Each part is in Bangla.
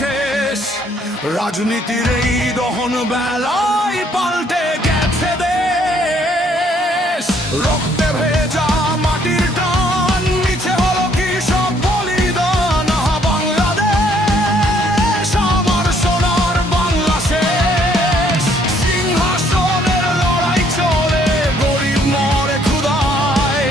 শেষ। রাজনীতির এই দহন বেলায় পাল্টে গেছে দেশ। রক্তে ভেজা মাটির টান, নিচে হলো কি সব বলিদান। আহা বাংলাদেশ, আমার সোনার বাংলা শেষ। সিংহাসনের লড়াই চলে, গরিব মরে ক্ষুধায়।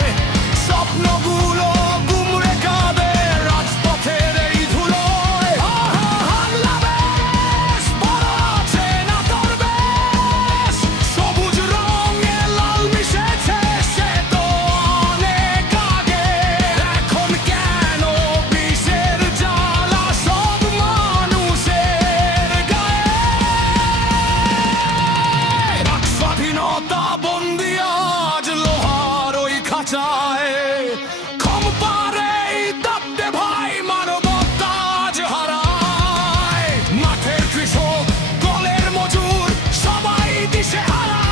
স্বপ্নগুলো গুমড়ে কাঁদে রাজপথের এই ধুলোয়। আহা বাংলাদেশ, বড় আছে না তোর বেশ। সবুজ রঙে লাল মিশেছে, সে তো অনেক আগে। এখন কেন বিষের জ্বালা সব মানুষের গায়ে? বাক স্বাধীনতা বন্দি আজ লোহার ওই খাঁচায়। কম পারে দাবতে ভাই, মানবতা আজ হারায়। মাঠের কৃষক, কলের মজুর, সবাই দিশেহারা।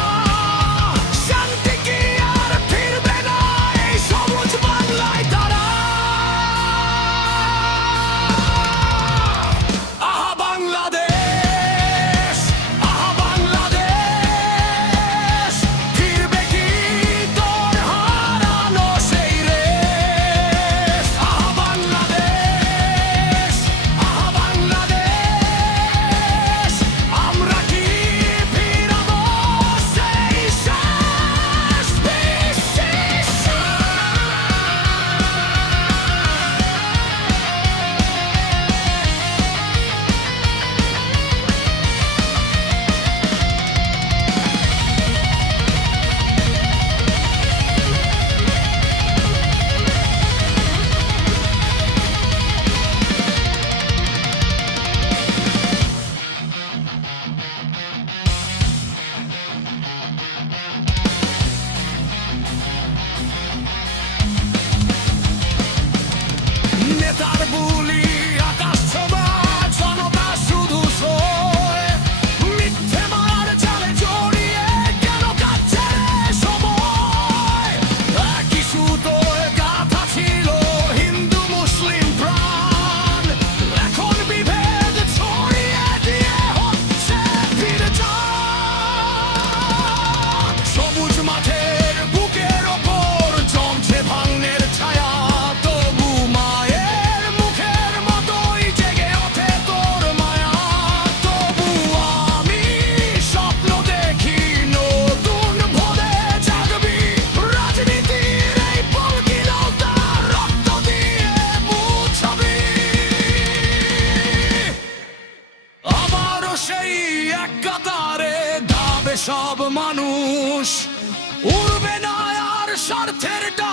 শান্তি কি আর ফিরবে না এই সবুজ বাংলায় তারা? আহা বাংলাদেশ, আহা বাংলাদেশ, ফিরবে কি তোর হারানো সেই রেশ? আহা বাংলাদেশ, আহা বাংলাদেশ, আমরা কি ফিরাবো সেই শেষ বিশেষ? নেতার বুলি আকাশ ছোঁয়া, জনতা শুধু সয়। মিথ্যে মার জালে জড়িয়ে কেন কাটছে রে সময়? একই সুতোয় গাঁথা ছিল হিন্দু মুসলিম প্রাণ। এখন বিভেদ ছড়িয়ে দিয়ে হচ্ছে বিরজন। সবুজ মাঠের বুকের ওপর জমছে ভাঙনের ছায়া। তবু মায়ের মুখের মতোই জেগে ওঠে তোর মায়া। তবু আমি স্বপ্ন দেখি নতুন ভোরে জাগবি। রাজনীতির এই পলকিনতা রক্ত দিয়ে মুছবি। আবারও সেই এক কাতারে দাবে সব মানুষ। উড়বে না আর স্বার্থের ডানা।